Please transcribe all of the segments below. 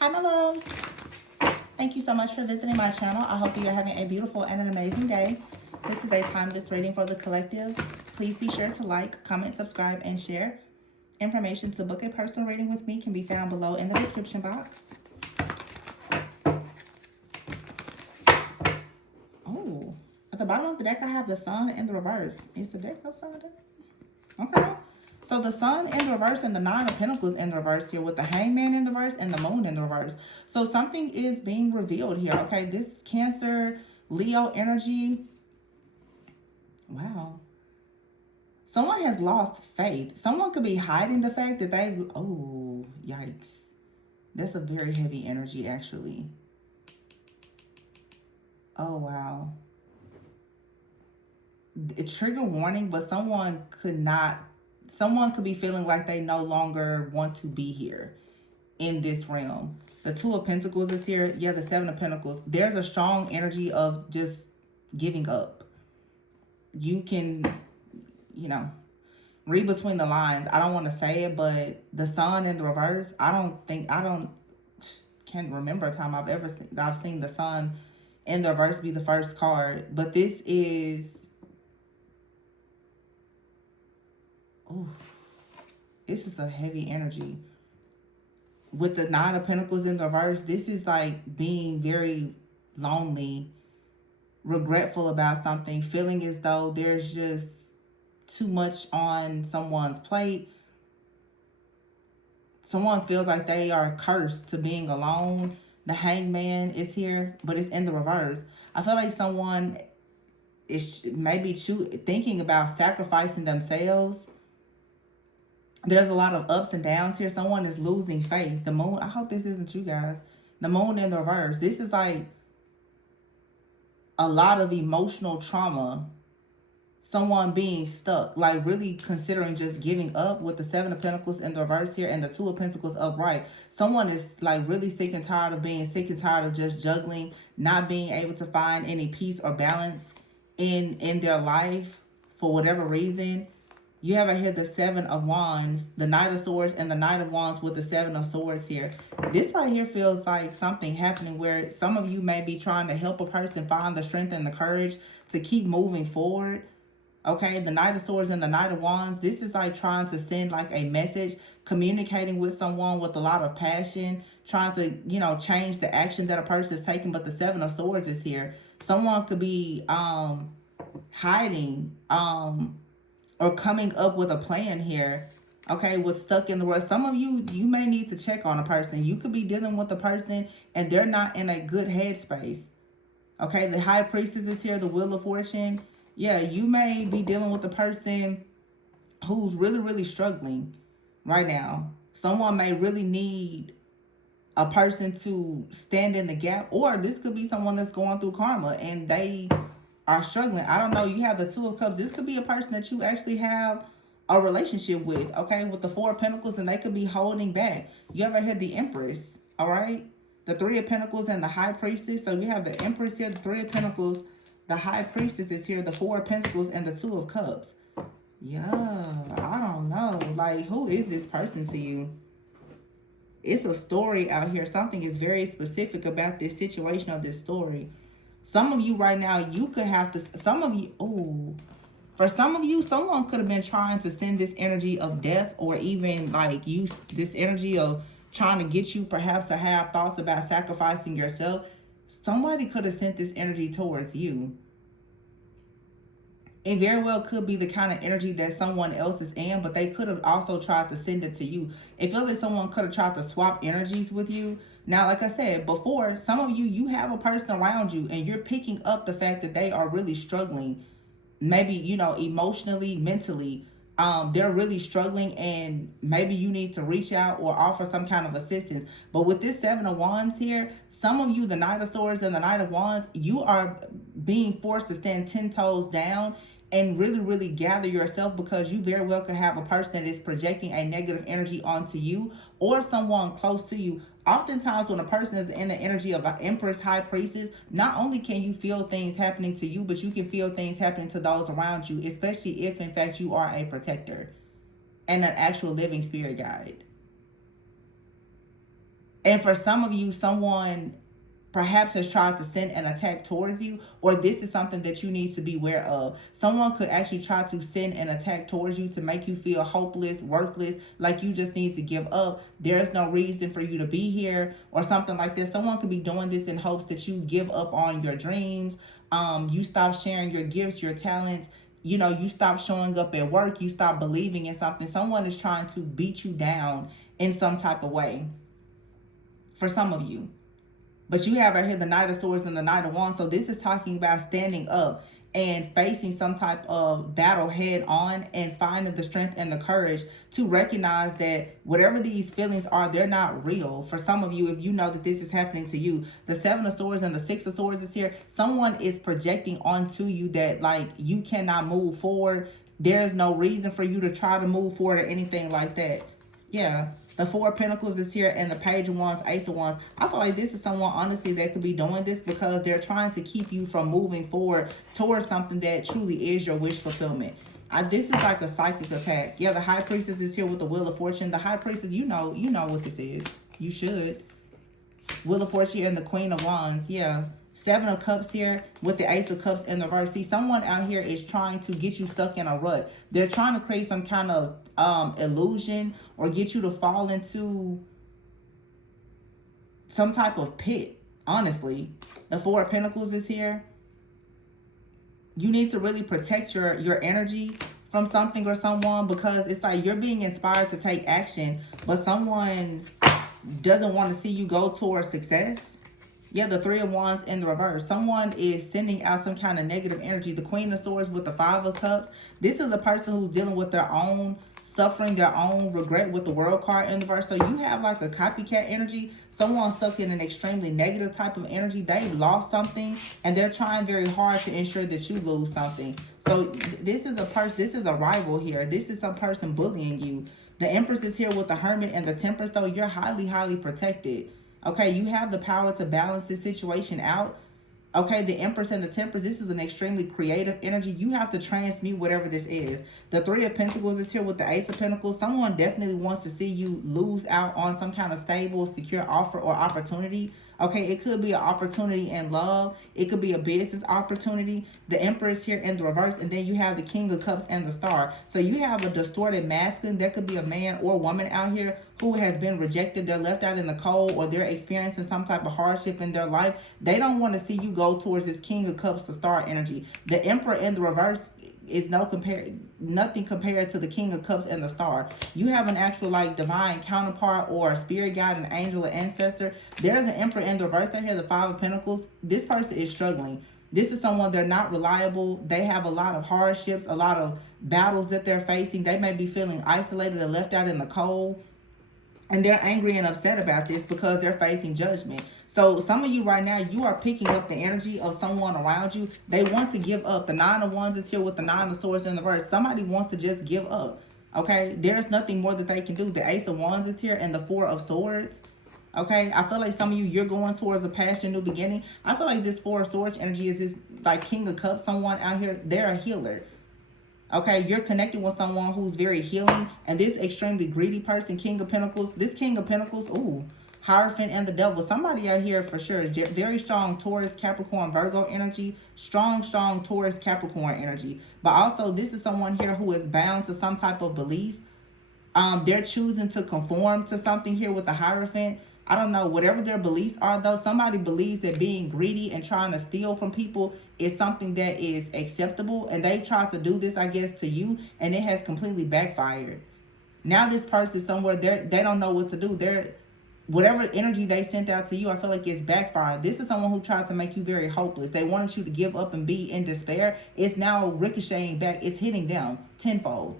Hi, my loves. Thank you so much for visiting my channel. I hope that you're having a beautiful and an amazing day. This is a timeless reading for the collective. Please be sure to like, comment, subscribe, and share. Information to book a personal reading with me can be found below in the description box. Oh, at the bottom of the deck, I have the sun in the reverse. Is the deck upside down? Okay. So the sun in the reverse and the nine of pentacles in the reverse here with the hangman in the reverse and the moon in the reverse. So something is being revealed here. Okay, this Cancer, Leo energy. Wow. Someone has lost faith. Someone could be hiding the fact that they, oh, yikes. That's a very heavy energy, actually. Oh, wow. A trigger warning, but someone could be feeling like they no longer want to be here in this realm. The Two of Pentacles is here. Yeah, the Seven of Pentacles. There's a strong energy of just giving up. You can, read between the lines. I don't want to say it, but the sun in the reverse, can't remember a time I've seen the sun in the reverse be the first card. But this is, this is a heavy energy. With the Nine of Pentacles in the reverse, this is like being very lonely, regretful about something, feeling as though there's just too much on someone's plate. Someone feels like they are cursed to being alone. The hangman is here, but it's in the reverse. I feel like someone is maybe thinking about sacrificing themselves. There's a lot of ups and downs here. Someone is losing faith. The moon, I hope this isn't you guys. The moon in the reverse. This is like a lot of emotional trauma. Someone being stuck, like really considering just giving up with the Seven of Pentacles in the reverse here and the Two of Pentacles upright. Someone is like really sick and tired of being sick and tired of just juggling, not being able to find any peace or balance in their life for whatever reason. You have right here the Seven of Wands, the Knight of Swords, and the Knight of Wands with the Seven of Swords here. This right here feels like something happening where some of you may be trying to help a person find the strength and the courage to keep moving forward. Okay, the Knight of Swords and the Knight of Wands, this is like trying to send like a message, communicating with someone with a lot of passion, trying to, change the action that a person is taking. But the Seven of Swords is here. Someone could be hiding or coming up with a plan here. Okay, with stuck in the rut. Some of you may need to check on a person. You could be dealing with a person and they're not in a good headspace. Okay, the High Priestess is here, the Wheel of Fortune. Yeah, you may be dealing with a person who's really, really struggling right now. Someone may really need a person to stand in the gap, or this could be someone that's going through karma and they are struggling. I don't know. You have the Two of Cups. This could be a person that you actually have a relationship with, okay, with the Four of Pentacles, and they could be holding back. You ever had the Empress, all right? The Three of Pentacles and the High Priestess. So you have the Empress here, the Three of Pentacles, the High Priestess is here, the Four of Pentacles, and the Two of Cups. Yeah, I don't know. Like, who is this person to you? It's a story out here. Something is very specific about this situation of this story. Some of you right now, you could have to, for some of you, someone could have been trying to send this energy of death, or even like use this energy of trying to get you perhaps to have thoughts about sacrificing yourself. Somebody could have sent this energy towards you. It very well could be the kind of energy that someone else is in, but they could have also tried to send it to you. It feels like someone could have tried to swap energies with you. Now, like I said before, some of you, you have a person around you and you're picking up the fact that they are really struggling. Maybe, emotionally, mentally, they're really struggling, and maybe you need to reach out or offer some kind of assistance. But with this Seven of Wands here, some of you, the Knight of Swords and the Knight of Wands, you are being forced to stand 10 toes down and really, really gather yourself, because you very well could have a person that is projecting a negative energy onto you or someone close to you. Oftentimes when a person is in the energy of an Empress, High Priestess, not only can you feel things happening to you, but you can feel things happening to those around you, especially if in fact you are a protector and an actual living spirit guide. And for some of you, someone perhaps has tried to send an attack towards you, or this is something that you need to be aware of. Someone could actually try to send an attack towards you to make you feel hopeless, worthless, like you just need to give up. There's no reason for you to be here, or something like this. Someone could be doing this in hopes that you give up on your dreams. You stop sharing your gifts, your talents. You stop showing up at work. You stop believing in something. Someone is trying to beat you down in some type of way for some of you. But you have right here the Knight of Swords and the Knight of Wands. So this is talking about standing up and facing some type of battle head on and finding the strength and the courage to recognize that whatever these feelings are, they're not real. For some of you, if you know that this is happening to you, the Seven of Swords and the Six of Swords is here. Someone is projecting onto you that like you cannot move forward. There's no reason for you to try to move forward or anything like that. Yeah. The Four of Pentacles is here and the Page of Wands, Ace of Wands. I feel like this is someone, honestly, that could be doing this because they're trying to keep you from moving forward towards something that truly is your wish fulfillment. This is like a psychic attack. Yeah, the High Priestess is here with the Wheel of Fortune. The High Priestess, you know what this is. You should. Wheel of Fortune and the Queen of Wands. Yeah. Seven of Cups here with the Ace of Cups in the reverse. See, someone out here is trying to get you stuck in a rut. They're trying to create some kind of illusion or get you to fall into some type of pit, honestly. The Four of Pentacles is here. You need to really protect your energy from something or someone, because it's like you're being inspired to take action, but someone doesn't want to see you go towards success. Yeah, the Three of Wands in the reverse. Someone is sending out some kind of negative energy. The Queen of Swords with the Five of Cups. This is a person who's dealing with their own suffering, their own regret with the World card in the reverse. So you have like a copycat energy. Someone stuck in an extremely negative type of energy. They've lost something and they're trying very hard to ensure that you lose something. So this is a person, this is a rival here. This is some person bullying you. The Empress is here with the Hermit and the Temperance, though. You're highly, highly protected. Okay, you have the power to balance this situation out. Okay, the Empress and the Temperance, this is an extremely creative energy. You have to transmute whatever this is. The Three of Pentacles is here with the Ace of Pentacles. Someone definitely wants to see you lose out on some kind of stable, secure offer or opportunity. Okay, it could be an opportunity in love. It could be a business opportunity. The Empress here in the reverse. And then you have the King of Cups and the Star. So you have a distorted masculine. There could be a man or woman out here who has been rejected. They're left out in the cold, or they're experiencing some type of hardship in their life. They don't want to see you go towards this King of Cups to Star energy. The Emperor in the reverse is nothing compared to the King of Cups and the Star. You have an actual like divine counterpart or a spirit guide, an angel, or ancestor. There's an Emperor in the reverse right here, the Five of Pentacles. This person is struggling. This is someone, they're not reliable. They have a lot of hardships, a lot of battles that they're facing. They may be feeling isolated and left out in the cold. And they're angry and upset about this because they're facing judgment. So some of you right now, you are picking up the energy of someone around you. They want to give up. The Nine of Wands is here with the Nine of Swords in the reverse. Somebody wants to just give up. Okay, there's nothing more that they can do. The Ace of Wands is here and the Four of Swords. Okay, I feel like some of you, you're going towards a passion, new beginning. I feel like this Four of Swords energy is this like King of Cups. Someone out here, they're a healer. Okay, you're connecting with someone who's very healing. And this extremely greedy person, King of Pentacles, this King of Pentacles, ooh, Hierophant and the Devil. Somebody out here for sure is very strong Taurus, Capricorn, Virgo energy. Strong Taurus, Capricorn energy. But also, this is someone here who is bound to some type of beliefs. They're choosing to conform to something here with the Hierophant. I don't know, whatever their beliefs are, though, somebody believes that being greedy and trying to steal from people is something that is acceptable. And they've tried to do this, I guess, to you, and it has completely backfired. Now this person somewhere, they don't know what to do. Whatever energy they sent out to you, I feel like it's backfired. This is someone who tried to make you very hopeless. They wanted you to give up and be in despair. It's now ricocheting back. It's hitting them tenfold.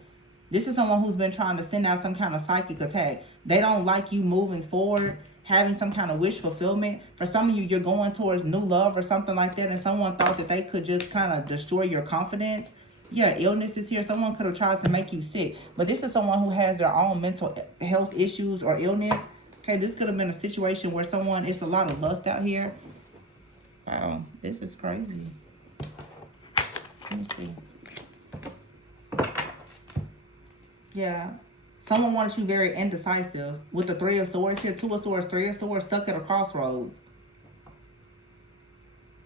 This is someone who's been trying to send out some kind of psychic attack. They don't like you moving forward, having some kind of wish fulfillment. For some of you, you're going towards new love or something like that, and someone thought that they could just kind of destroy your confidence. Yeah, illness is here. Someone could have tried to make you sick. But this is someone who has their own mental health issues or illness. Okay, this could have been a situation where someone, it's a lot of lust out here. Wow, this is crazy. Let me see. Yeah. Someone wanted you very indecisive with the Three of Swords here. Two of Swords, Three of Swords, stuck at a crossroads.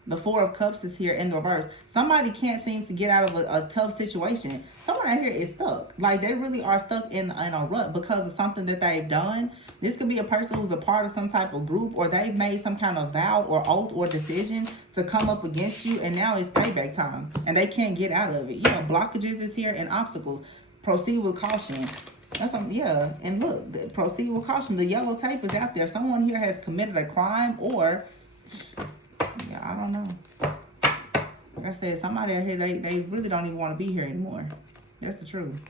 The Four of Cups is here in the reverse. Somebody can't seem to get out of a tough situation. Someone out here is stuck. Like, they really are stuck in a rut because of something that they've done. This could be a person who's a part of some type of group, or they've made some kind of vow or oath or decision to come up against you, and now it's payback time, and they can't get out of it. Yeah, blockages is here and obstacles. Proceed with caution. That's what, yeah. And look, proceed with caution. The yellow tape is out there. Someone here has committed a crime, or yeah, I don't know. Like I said, somebody out here, they really don't even want to be here anymore. That's the truth.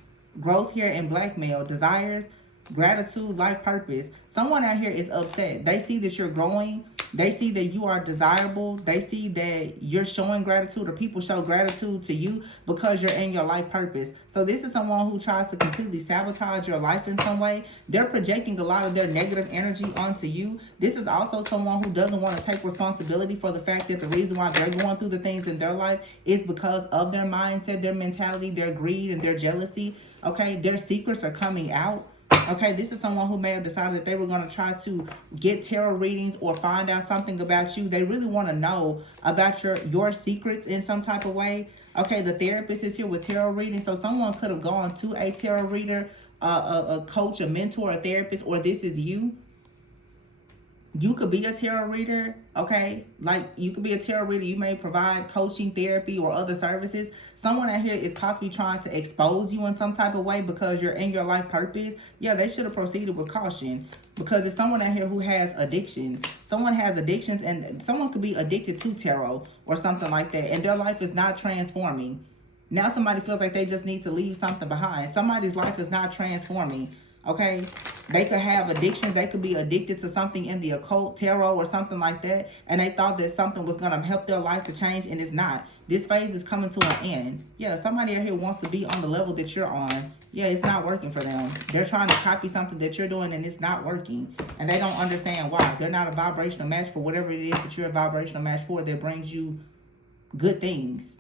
Growth here and blackmail. Desires, gratitude, life purpose. Someone out here is upset. They see that you're growing. They see that you are desirable. They see that you're showing gratitude, or people show gratitude to you because you're in your life purpose. So this is someone who tries to completely sabotage your life in some way. They're projecting a lot of their negative energy onto you. This is also someone who doesn't want to take responsibility for the fact that the reason why they're going through the things in their life is because of their mindset, their mentality, their greed, and their jealousy. Okay, their secrets are coming out. Okay, this is someone who may have decided that they were going to try to get tarot readings or find out something about you. They really want to know about your secrets in some type of way. Okay, the therapist is here with tarot reading. So someone could have gone to a tarot reader, a coach, a mentor, a therapist, or this is you. You could be a tarot reader, okay? Like, you could be a tarot reader. You may provide coaching, therapy, or other services. Someone out here is possibly trying to expose you in some type of way because you're in your life purpose. Yeah, they should have proceeded with caution, because it's someone out here who has addictions. Someone has addictions, and someone could be addicted to tarot or something like that, and their life is not transforming. Now somebody feels like they just need to leave something behind. Somebody's life is not transforming. Okay, they could have addictions. They could be addicted to something in the occult, tarot, or something like that, and they thought that something was going to help their life to change, and it's not. This phase is coming to an end. Yeah, somebody out here wants to be on the level that you're on. Yeah, it's not working for them. They're trying to copy something that you're doing, and it's not working, and they don't understand why. They're not a vibrational match for whatever it is that you're a vibrational match for that brings you good things.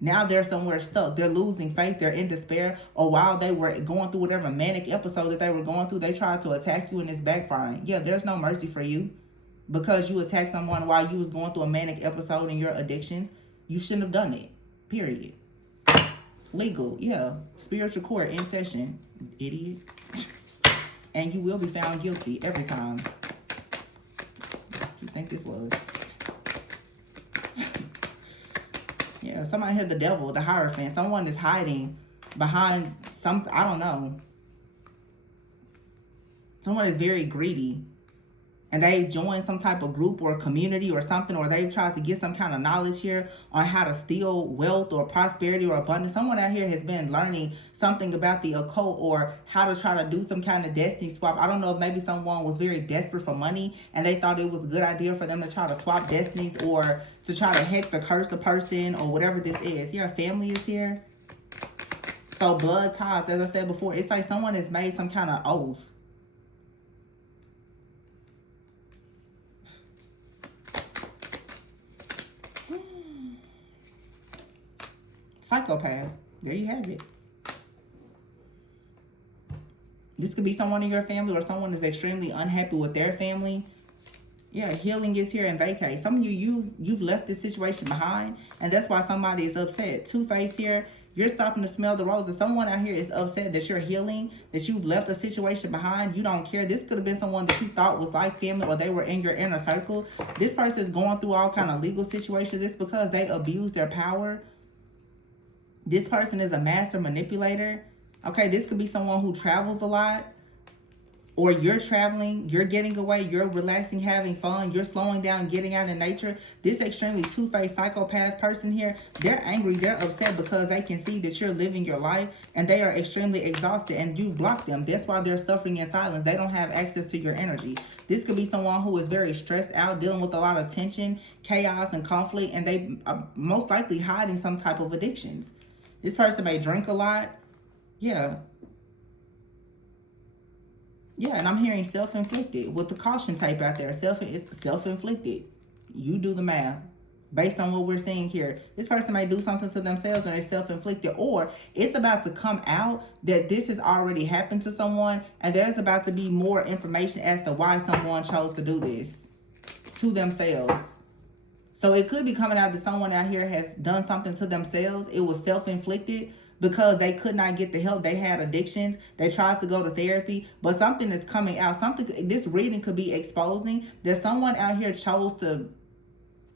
Now they're somewhere stuck. They're losing faith. They're in despair. Or while they were going through whatever manic episode that they were going through, they tried to attack you and it's backfiring. Yeah, there's no mercy for you because you attacked someone while you was going through a manic episode in your addictions. You shouldn't have done it. Period. Legal. Yeah. Spiritual court in session. Idiot. And you will be found guilty every time. What do you think this was? Yeah, somebody here, the devil, the Hierophant. Someone is hiding behind something. I don't know. Someone is very greedy. And they've joined some type of group or community or something. Or they've tried to get some kind of knowledge here on how to steal wealth or prosperity or abundance. Someone out here has been learning something about the occult or how to try to do some kind of destiny swap. I don't know if maybe someone was very desperate for money and they thought it was a good idea for them to try to swap destinies or to try to hex or curse a person or whatever this is. Your family is here. So blood ties, as I said before, it's like someone has made some kind of oath. Psychopath. There you have it. This could be someone in your family or someone is extremely unhappy with their family. Yeah, healing is here and vacate. Some of you've left this situation behind, and that's why somebody is upset. Two-Face here. You're stopping to smell the roses. Someone out here is upset that you're healing, that you've left a situation behind. You don't care. This could have been someone that you thought was like family or they were in your inner circle. This person is going through all kind of legal situations. It's because they abuse their power. This person is a master manipulator. Okay, this could be someone who travels a lot. Or you're traveling, you're getting away, you're relaxing, having fun, you're slowing down, getting out in nature. This extremely two-faced psychopath person here, they're angry, they're upset because they can see that you're living your life and they are extremely exhausted and you block them. That's why they're suffering in silence. They don't have access to your energy. This could be someone who is very stressed out, dealing with a lot of tension, chaos, and conflict, and they are most likely hiding some type of addictions. This person may drink a lot. Yeah. Yeah, and I'm hearing self-inflicted with the caution tape out there. It's self-inflicted. You do the math. based on what we're seeing here. This person may do something to themselves and it's self-inflicted, or it's about to come out that this has already happened to someone, and there's about to be more information as to why someone chose to do this to themselves. So it could be coming out that someone out here has done something to themselves. It was self-inflicted because they could not get the help. They had addictions. They tried to go to therapy, but something is coming out. Something, this reading could be exposing that someone out here chose to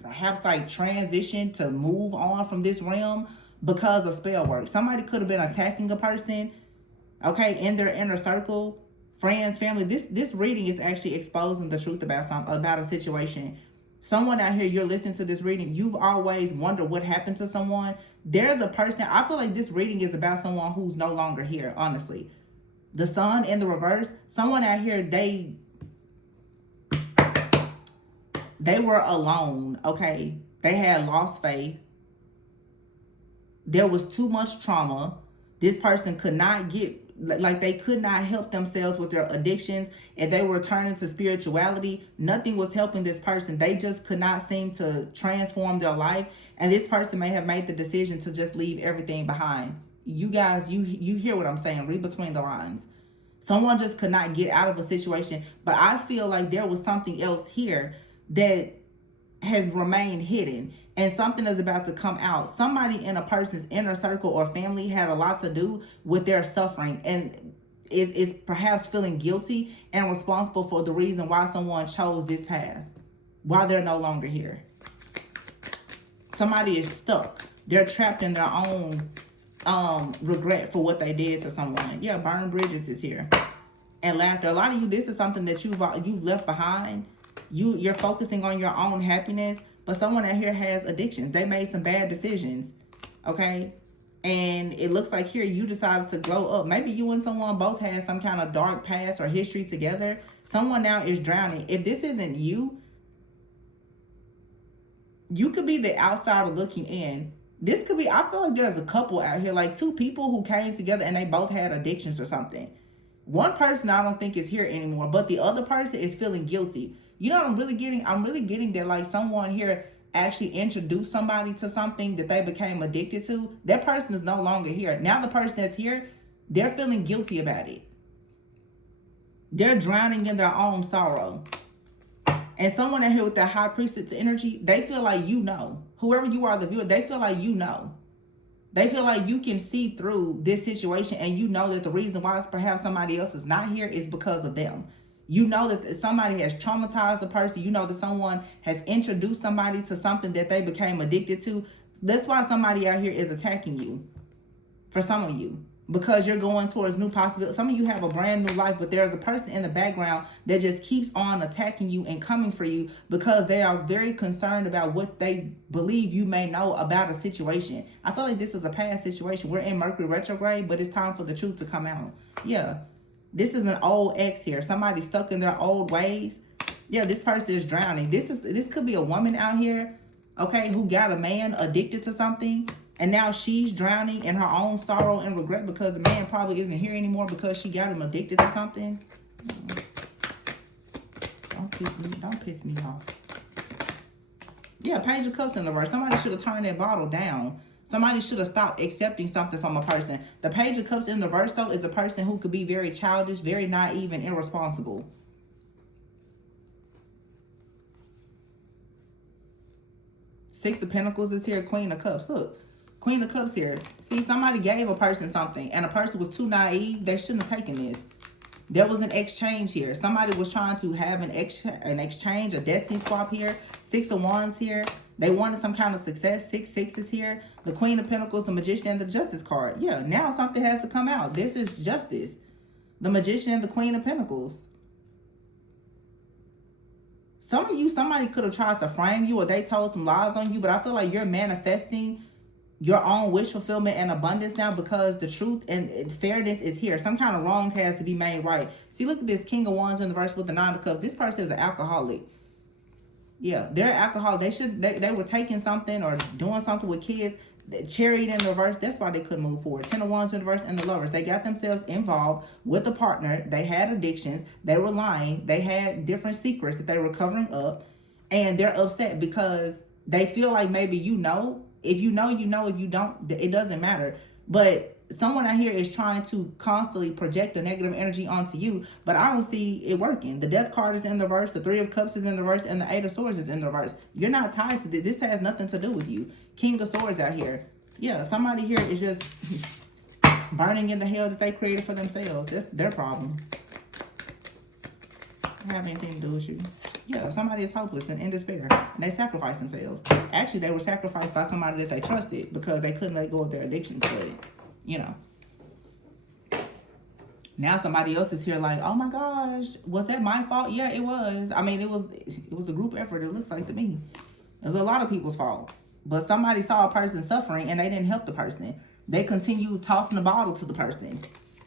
perhaps like transition to move on from this realm because of spell work. Somebody could have been attacking a person, okay, in their inner circle, friends, family. This reading is actually exposing the truth about a situation. Someone out here, you're listening to this reading, you've always wondered what happened to someone. There's a person, I feel like this reading is about someone who's no longer here, honestly. The sun in the reverse, someone out here, they were alone, okay? They had lost faith. There was too much trauma. This person could not they could not help themselves with their addictions, and they were turning to spirituality. Nothing was helping this person. They just could not seem to transform their life, and this person may have made the decision to just leave everything behind. You guys, you hear what I'm saying? Read between the lines. Someone just could not get out of a situation, but I feel like there was something else here that has remained hidden, and something is about to come out. Somebody in a person's inner circle or family had a lot to do with their suffering, and is perhaps feeling guilty and responsible for the reason why someone chose this path, why they're no longer here. Somebody is stuck. They're trapped in their own regret for what they did to someone. Yeah, burn bridges is here. And laughter. A lot of you, this is something that you've left behind. You're focusing on your own happiness, but someone out here has addictions. They made some bad decisions, okay? And it looks like here you decided to glow up. Maybe you and someone both had some kind of dark past or history together. Someone now is drowning. If this isn't you, you could be the outsider looking in. This could be, I feel like there's a couple out here, like two people who came together and they both had addictions or something. One person I don't think is here anymore, but the other person is feeling guilty. You know what I'm really getting? I'm really getting that like someone here actually introduced somebody to something that they became addicted to. That person is no longer here. Now the person that's here, they're feeling guilty about it. They're drowning in their own sorrow. And someone out here with that high priestess energy, they feel like you know. Whoever you are, the viewer, they feel like you know. They feel like you can see through this situation, and you know that the reason why perhaps somebody else is not here is because of them. You know that somebody has traumatized a person. You know that someone has introduced somebody to something that they became addicted to. That's why somebody out here is attacking you. For some of you. Because you're going towards new possibilities. Some of you have a brand new life, but there's a person in the background that just keeps on attacking you and coming for you because they are very concerned about what they believe you may know about a situation. I feel like this is a past situation. We're in Mercury retrograde, but it's time for the truth to come out. Yeah. This is an old ex here. Somebody stuck in their old ways. Yeah, this person is drowning. This could be a woman out here, okay, who got a man addicted to something. And now she's drowning in her own sorrow and regret because the man probably isn't here anymore because she got him addicted to something. Don't piss me off. Yeah, Page of Cups in the reverse. Somebody should have turned that bottle down. Somebody should have stopped accepting something from a person. The Page of Cups in the reverse, though, is a person who could be very childish, very naive, and irresponsible. Six of Pentacles is here. Queen of Cups. Look. Queen of Cups here. See, somebody gave a person something, and a person was too naive. They shouldn't have taken this. There was an exchange here. Somebody was trying to have an exchange, a destiny swap here. Six of Wands here. They wanted some kind of success. 6 6s here. The Queen of Pentacles, the Magician, and the Justice card. Yeah, now something has to come out. This is justice. The Magician and the Queen of Pentacles. Some of you, somebody could have tried to frame you, or they told some lies on you, but I feel like you're manifesting your own wish fulfillment and abundance now because the truth and fairness is here. Some kind of wrong has to be made right. See, look at this King of Wands in the verse with the Nine of Cups. This person is an alcoholic. Yeah, they're alcoholic. They were taking something or doing something with kids. Chariot in the reverse. That's why they couldn't move forward. 10 of Wands in the reverse and the Lovers. They got themselves involved with a partner. They had addictions. They were lying. They had different secrets that they were covering up. And they're upset because They feel like maybe you know. If you know, you know. If you don't, it doesn't matter. But someone out here is trying to constantly project the negative energy onto you, but I don't see it working. The Death card is in the reverse, the Three of Cups is in the reverse, and the Eight of Swords is in the reverse. You're not tied to this. This has nothing to do with you. King of Swords out here. Yeah, somebody here is just burning in the hell that they created for themselves. That's their problem. Don't have anything to do with you. Yeah, somebody is hopeless and in despair, and they sacrifice themselves. Actually, they were sacrificed by somebody that they trusted because they couldn't let go of their addictions. But, you know, now somebody else is here like, oh my gosh, was that my fault? Yeah, it was. I mean, it was a group effort, it looks like to me. It was a lot of people's fault. But somebody saw a person suffering and they didn't help the person. They continued tossing the bottle to the person.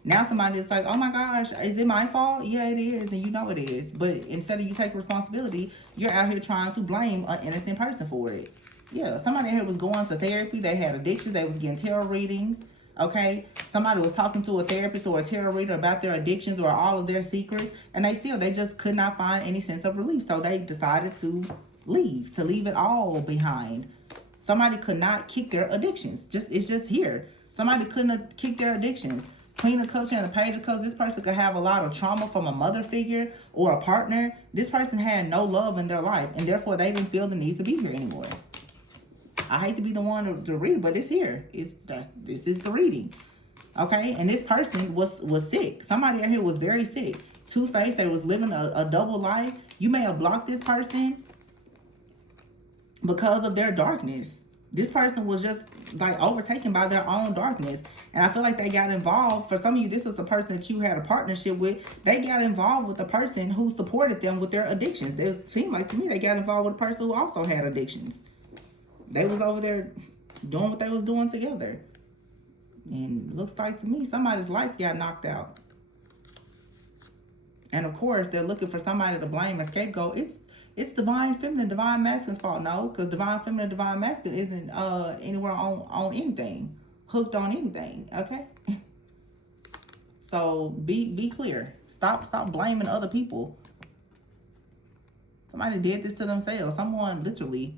Now somebody is like, oh my gosh, is it my fault? Yeah, it is, and you know it is. But instead of you taking responsibility, you're out here trying to blame an innocent person for it. Yeah, somebody here was going to therapy. They had addictions. They was getting tarot readings. Okay, somebody was talking to a therapist or a tarot reader about their addictions or all of their secrets, and they just could not find any sense of relief. So they decided to leave it all behind. Somebody could not kick their addictions. It's just here. Somebody couldn't kick their addictions. Queen of Cups and the Page of Cups, this person could have a lot of trauma from a mother figure or a partner. This person had no love in their life, and therefore they didn't feel the need to be here anymore. I hate to be the one to read it, but it's here. This is the reading. Okay? And this person was sick. Somebody out here was very sick. Two-faced, they was living a double life. You may have blocked this person because of their darkness. This person was just like overtaken by their own darkness. And I feel like they got involved. For some of you, this was a person that you had a partnership with. They got involved with the person who supported them with their addictions. It seemed like to me they got involved with a person who also had addictions. They was over there doing what they was doing together. And it looks like to me somebody's lights got knocked out. And of course, they're looking for somebody to blame and scapegoat. It's divine feminine, divine masculine's fault. No, because divine feminine, divine masculine isn't anywhere on anything, hooked on anything. Okay. So be clear. Stop blaming other people. Somebody did this to themselves. Someone literally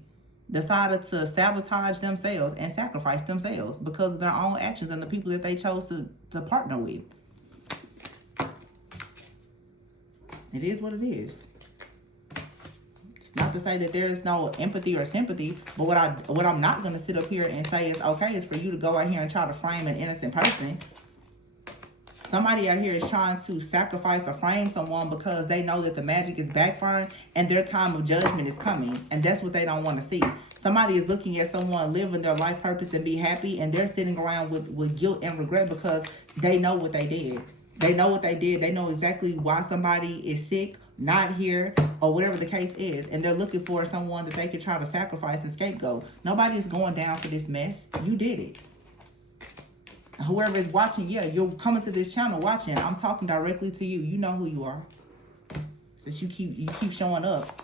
decided to sabotage themselves and sacrifice themselves because of their own actions and the people that they chose to partner with. It is what it is. Not to say that there is no empathy or sympathy, but what I'm not going to sit up here and say is okay is for you to go out here and try to frame an innocent person. Somebody out here is trying to sacrifice or frame someone because they know that the magic is backfiring and their time of judgment is coming, and that's what they don't want to see. Somebody is looking at someone living their life purpose and be happy, and they're sitting around with guilt and regret because they know what they did. They know what they did. They know exactly why somebody is sick, not here, or whatever the case is. And they're looking for someone that they could try to sacrifice and scapegoat. Nobody's going down for this mess. You did it. Whoever is watching, yeah, you're coming to this channel watching. I'm talking directly to you. You know who you are. Since you keep showing up.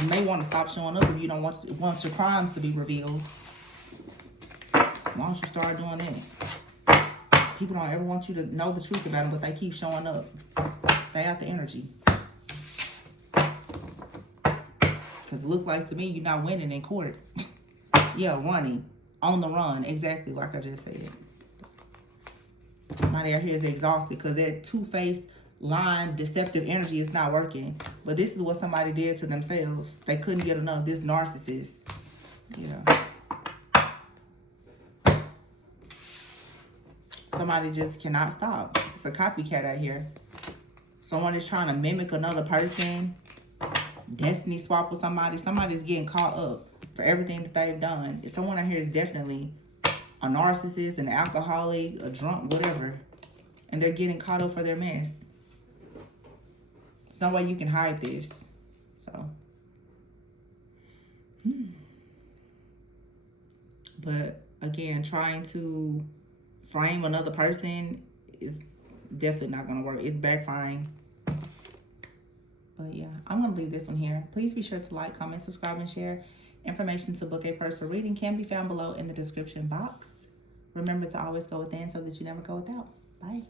You may want to stop showing up if you don't want your crimes to be revealed. Why don't you start doing that? People don't ever want you to know the truth about them, but they keep showing up. Stay out the energy. Because it looked like to me you're not winning in court. Yeah, running. On the run. Exactly like I just said. Somebody out here is exhausted because that two-faced, lying, deceptive energy is not working. But this is what somebody did to themselves. They couldn't get enough. This narcissist. Yeah. Somebody just cannot stop. It's a copycat out here. Someone is trying to mimic another person. Destiny swap with somebody. Somebody's getting caught up for everything that they've done. Someone out here is definitely a narcissist, an alcoholic, a drunk, whatever. And they're getting caught up for their mess. There's no way you can hide this. So. But again, trying to frame another person is definitely not going to work. It's backfiring. But yeah, I'm going to leave this one here. Please be sure to like, comment, subscribe, and share. Information to book a personal reading can be found below in the description box. Remember to always go within so that you never go without. Bye.